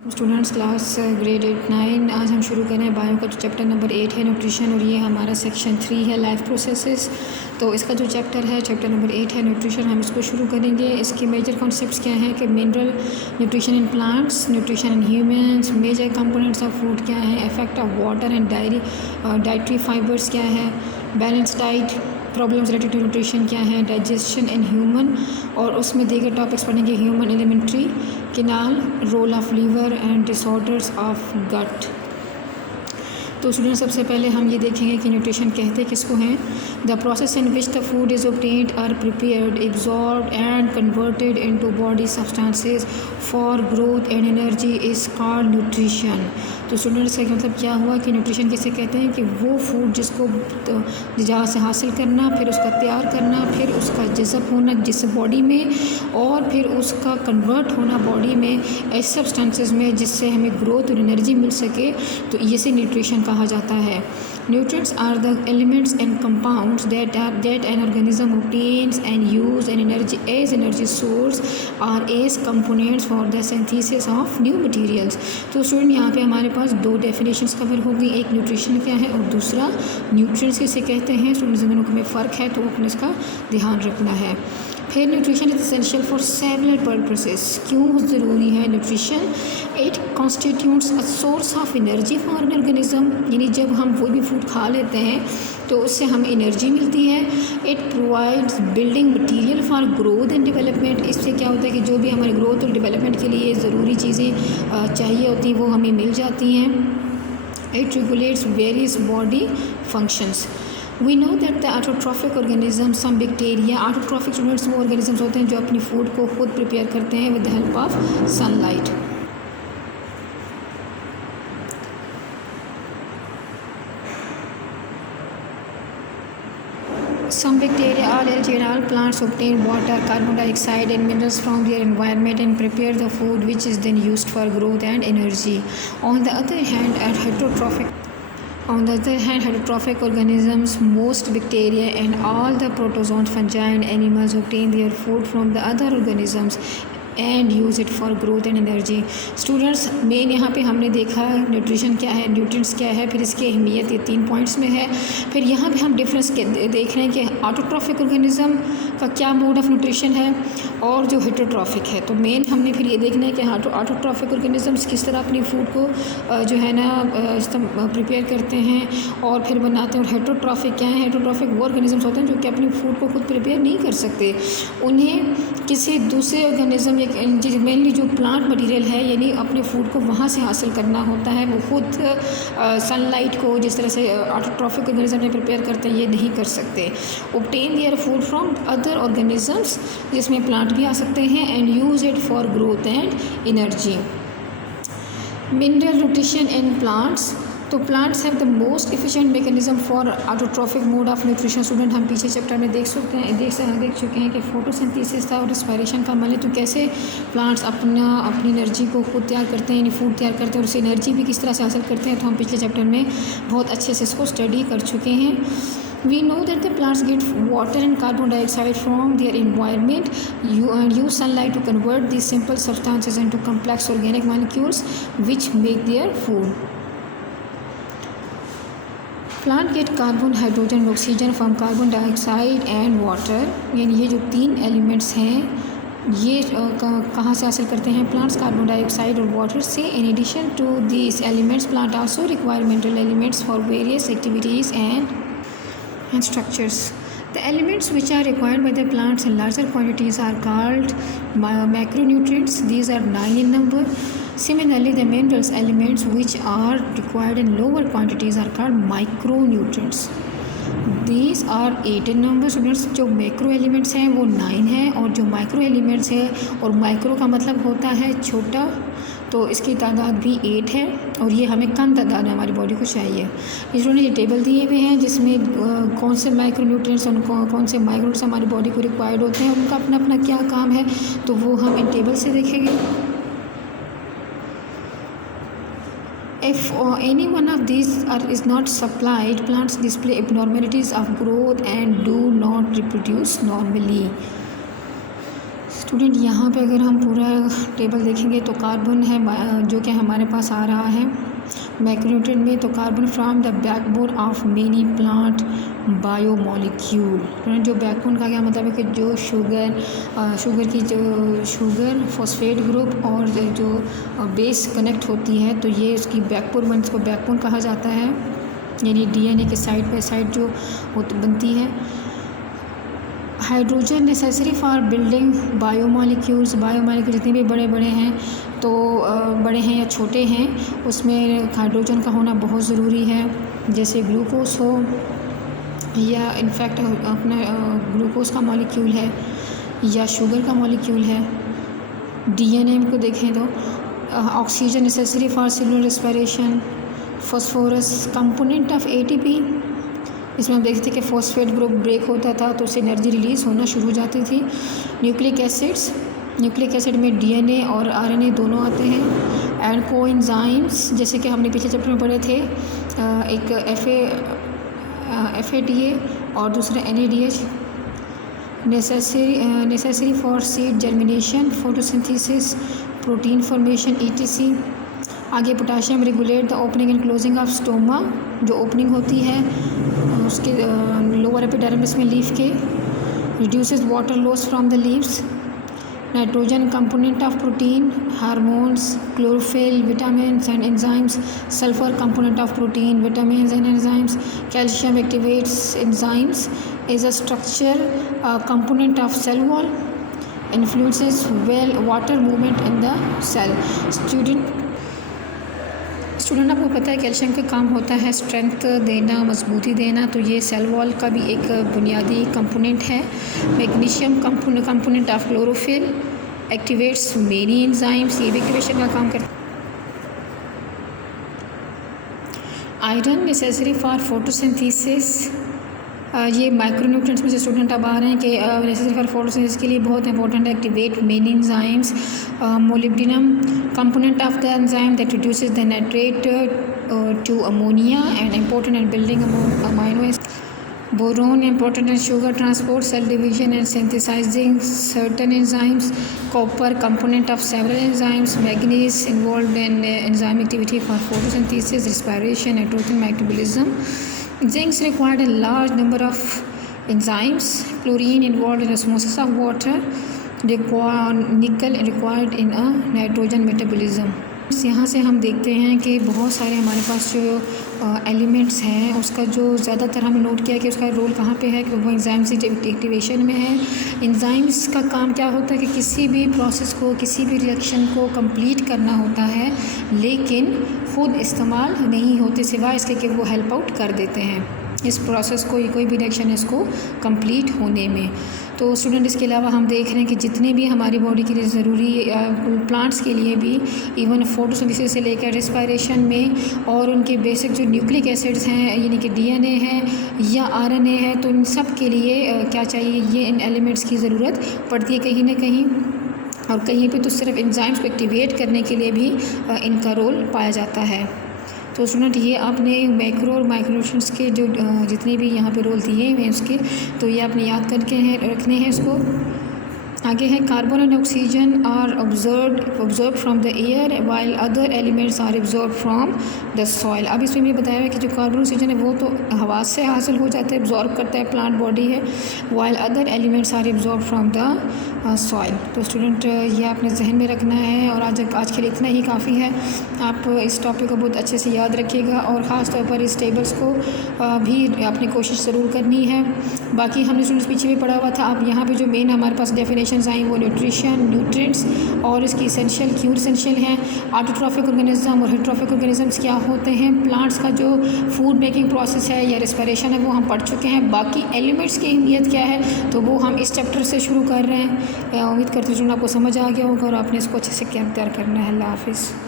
Students class grade 8-9 आज हम शुरू करें बायो का जो चैप्टर नंबर 8 है न्यूट्रिशन, और ये हमारा सेक्शन 3 है लाइफ प्रोसेसेस। तो इसका जो चैप्टर है चैप्टर नंबर 8 है न्यूट्रिशन, हम इसको शुरू करेंगे। इसके मेजर कॉन्सेप्ट्स क्या हैं कि mineral nutrition in plants, nutrition in humans, major components of food क्या है, effect of water and dietary fibers क्या है, balance diet, problems related to nutrition क्या है, डाइजेशन इन ह्यूमन, और उसमें दीगर टॉपिक्स पढ़ेंगे human elementary, canal, role of liver and disorders of gut. तो स्टूडेंट सबसे पहले हम ये देखेंगे कि न्यूट्रिशन कहते किसको हैं। The process in which the food is obtained or prepared, absorbed and converted into body substances for growth and energy is called nutrition. तो स्टूडेंट्स का मतलब क्या हुआ कि न्यूट्रिशन किसे कहते हैं कि वो फूड जिसको जहाँ से हासिल करना, फिर उसका तैयार करना, फिर उसका जज़ब होना जिस बॉडी में, और फिर उसका कन्वर्ट होना बॉडी में ऐसे सब्सटेंसेस में जिससे हमें ग्रोथ और एनर्जी मिल सके, तो इसे न्यूट्रिशन कहा जाता है। Nutrients are the elements and compounds that an organism obtains and use an energy source or as components for the synthesis of new materials। तो स्टूडेंट यहाँ पे हमारे पास दो डेफिनेशंस कवर हो गई, एक न्यूट्रिशन क्या है और दूसरा न्यूट्रिएंट्स किसे कहते हैं। स्टूडेंट्स दोनों में फ़र्क है तो अपने इसका ध्यान रखना है। फिर nutrition is essential for several purposes. क्यों ज़रूरी है nutrition? It constitutes a source of energy for an organism, यानी जब हम कोई भी फूड खा लेते हैं तो उससे हमें एनर्जी मिलती है। It provides building material for growth and development. इससे क्या होता है कि जो भी हमारे ग्रोथ और डेवलपमेंट के लिए ज़रूरी चीज़ें चाहिए होती हैं वो हमें मिल जाती हैं। It regulates various body functions. We know that the autotrophic organism, some bacteria, autotrophic students वो ऑर्गेनिजम्स होते हैं जो अपनी फूड को खुद प्रिपेयर करते हैं with the help of sunlight. Some bacteria or algae and all plants obtain water, carbon dioxide and minerals from their environment and prepare the food which is then used for growth and energy. On the other hand, heterotrophic organisms, most bacteria and all the protozoans, fungi and animals obtain their food from the other organisms and use it for growth and energy. Students main यहाँ पे हमने देखा nutrition क्या है, nutrients क्या है, फिर इसकी अहमियत ये 3 पॉइंट्स में है। फिर यहाँ पे हम डिफरेंस देख रहे हैं कि ऑटोट्रॉफिक ऑर्गेनिज्म का क्या मोड ऑफ न्यूट्रिशन है और जो हेटरोट्रॉफिक है। तो मेन हमने फिर ये देखना है कि ऑटोट्रॉफिक ऑर्गेनिजम्स किस तरह अपनी फूड को जो है ना प्रिपेयर करते हैं और फिर बनाते हैं, और हेटरोट्रॉफिक क्या है। हेटरोट्रॉफिक वो ऑर्गेनिजम्स होते हैं जो कि अपनी फूड को खुद प्रिपेयर नहीं कर सकते, उन्हें किसी दूसरे ऑर्गेनिज्म मेनली जो प्लांट मटेरियल है यानी अपने फूड को वहाँ से हासिल करना होता है। वो खुद सनलाइट को जिस तरह से ऑटोट्रॉफिक ऑर्गेनिज्म में प्रिपेयर करते हैं ये नहीं कर सकते। Obtain their food from other organisms, जिसमें प्लांट भी आ सकते हैं, and use it for growth and energy. Mineral nutrition in plants. तो plants have the most efficient mechanism for autotrophic mode of nutrition. Student हम पीछे चैप्टर में देख चुके हैं कि फोटोसिंथेसिस था और रेस्पिरेशन का अमल है, तो कैसे प्लांट्स अपनी एनर्जी को खुद तैयार करते हैं, यानी फूड तैयार करते हैं, और उस एनर्जी भी किस तरह से हासिल करते हैं। तो हम पिछले चैप्टर में बहुत अच्छे से इसको स्टडी कर चुके हैं। We know that the plants get water and carbon dioxide from their environment and use sunlight to convert these simple substances into complex organic molecules which make their food. Plant get carbon, hydrogen and oxygen from carbon dioxide and water। यानी ये जो 3 elements हैं ये कहाँ से हासिल करते हैं प्लांट्स? कार्बन डाइऑक्साइड और वाटर से। In addition to this elements plant also require mineral elements for various activities and structures. The elements which are required by the plants in larger quantities are called macronutrients. These are 9 in number. Similarly, the minerals elements which are required in lower quantities are called micronutrients. These are 8 in number. Students जो macro elements हैं वो 9 हैं, और जो micro elements है, और micro का मतलब होता है छोटा, तो इसकी तादाद भी 8 है, और ये हमें कम तादाद में हमारी बॉडी को चाहिए। इसलिए ये टेबल दिए हुए हैं जिसमें कौन से माइक्रो न्यूट्रिएंट्स और कौन से माइक्रोन्यूट्रिएंट्स हमारी बॉडी को रिक्वायर्ड होते हैं, उनका अपना अपना क्या काम है, तो वो हम इन टेबल से देखेंगे। If any one of these is not supplied, plants display abnormalities of growth and do not reproduce normally. Student यहाँ पे अगर हम पूरा टेबल देखेंगे तो कार्बन है जो कि हमारे पास आ रहा है मैक्रोन्यूट्रिएंट में। तो carbon from the backbone of many plant biomolecule. जो बैकबोन का क्या मतलब है कि जो शुगर की जो शुगर फॉस्फेट ग्रुप और जो बेस कनेक्ट होती है तो ये उसकी बैकबोन इसको बैकबोन कहा जाता है, यानी डीएनए के साइड बाय साइड जो बनती है। Hydrogen necessary for building biomolecules. Biomolecule जितने भी बड़े बड़े हैं तो बड़े हैं या छोटे हैं उसमें हाइड्रोजन का होना बहुत ज़रूरी है। जैसे ग्लूकोज हो या इनफैक्ट अपना ग्लूकोज का मॉलिक्यूल है या शुगर का मॉलिक्यूल है। डीएनए को देखें तो oxygen necessary for cellular respiration. Phosphorus component of ATP. इसमें हम देखते थे कि फॉस्फेट ग्रुप ब्रेक होता था तो उससे एनर्जी रिलीज़ होना शुरू हो जाती थी। न्यूक्लिक एसिड में डीएनए और आरएनए दोनों आते हैं। एंड कोएंजाइम्स जैसे कि हमने पिछले चैप्टर में पढ़े थे, एक FATA और दूसरा NADH। Necessary for seed germination, photosynthesis, protein formation ETC। आगे potassium regulate the opening and closing of stoma, जो ओपनिंग होती है उसके लोअर एपिडर्मिस में लीफ के। Reduces water loss from the leaves. Nitrogen component of protein, hormones, chlorophyll, vitamins and enzymes. Sulphur component of protein, vitamins and enzymes. Calcium activates enzymes, is a structure component of cell wall, influences well water movement in the cell. Student आपको पता है calcium का काम होता है strength देना, मजबूती देना, तो ये सेल वॉल का भी एक बुनियादी कंपोनेंट है। Magnesium component of chlorophyll activates many enzymes, ये भी एक्टिवेशन का काम करता है। Iron necessary for photosynthesis. ये माइक्रोन्यूट्रिएंट्स में से स्टूडेंट अब आ रहे हैं कि नेसेसरी फॉर फोटोसिंथेसिस के लिए बहुत इंपॉर्टेंट है। Activate many enzymes. Molybdenum component of the enzyme that reduces the nitrate to ammonia and important in building amino acid. Boron important in sugar transport, cell division and synthesising certain enzymes. Copper component of several enzymes. Manganese involved in enzyme activity for photosynthesis, respiration and growth metabolism. Zinc required a large number of enzymes. Chlorine involved in osmosis of water. Nickel required in a nitrogen metabolism. यहाँ से हम देखते हैं कि बहुत सारे हमारे पास जो एलिमेंट्स हैं उसका जो ज़्यादातर हमने नोट किया कि उसका रोल कहाँ पे है कि वो एंजाइम्स एक्टिवेशन में है। एंजाइम्स का काम क्या होता है कि किसी भी प्रोसेस को, किसी भी रिएक्शन को कंप्लीट करना होता है, लेकिन खुद इस्तेमाल नहीं होते सिवाय इसके कि वो हेल्प आउट कर देते हैं इस प्रोसेस को, कोई भी रिएक्शन इसको कंप्लीट होने में। तो स्टूडेंट इसके अलावा हम देख रहे हैं कि जितने भी हमारी बॉडी के लिए ज़रूरी प्लांट्स के लिए भी इवन फोटोसिंथेसिस से लेकर रिस्पायरेशन में और उनके बेसिक जो न्यूक्लिक एसिड्स हैं यानी कि डीएनए है या आरएनए है, तो इन सब के लिए क्या चाहिए, ये इन एलिमेंट्स की ज़रूरत पड़ती है कहीं ना कहीं, और कहीं पे तो सिर्फ एंजाइम्स को एक्टिवेट करने के लिए भी इनका रोल पाया जाता है। तो स्टूडेंट ये आपने मैक्रो और माइक्रोन्यूट्रिएंट्स के जो जितने भी यहाँ पे रोल दिए हुए हैं उसके, तो ये आपने याद करके रखने हैं इसको। आगे है carbon and oxygen are observe from the air while other elements are observe from the soil. अब इसमें भी बताया है कि जो कार्बन ऑक्सीजन है वो तो हवा से हासिल हो जाता है, ऑब्जॉर्व करता है, प्लांट बॉडी है, while other elements are observe from the soil. तो स्टूडेंट ये आपने जहन में रखना है, और आज के लिए इतना ही काफ़ी है। आप इस टॉपिक को बहुत अच्छे से याद रखिएगा और ख़ास तौर पर इस टेबल्स को भी आपने कोशिश ज़रूर करनी है। बाकी हमने स्टूडेंट्स पीछे भी पढ़ा हुआ था, आप यहाँ पे जो मेन हमारे पास डेफिनेशंस आई वो न्यूट्रिशन, न्यूट्रिएंट्स और इसकी इसेंशियल, क्यों इसेंशियल हैं, ऑटोट्रॉफिक ऑर्गेनिज्म और हेटेरोट्रॉफिक ऑर्गेनिजम्स क्या होते हैं, प्लांट्स का जो फूड मेकिंग प्रोसेस है या रिस्पिरेशन है वो हम पढ़ चुके हैं। बाकी एलिमेंट्स की अहमियत क्या है तो वो हम इस चैप्टर से शुरू कर रहे हैं। उम्मीद करती हूँ आपको समझ आ गया होगा और आपने इसको अच्छे से तैयार करना है। अल्लाह हाफिज़।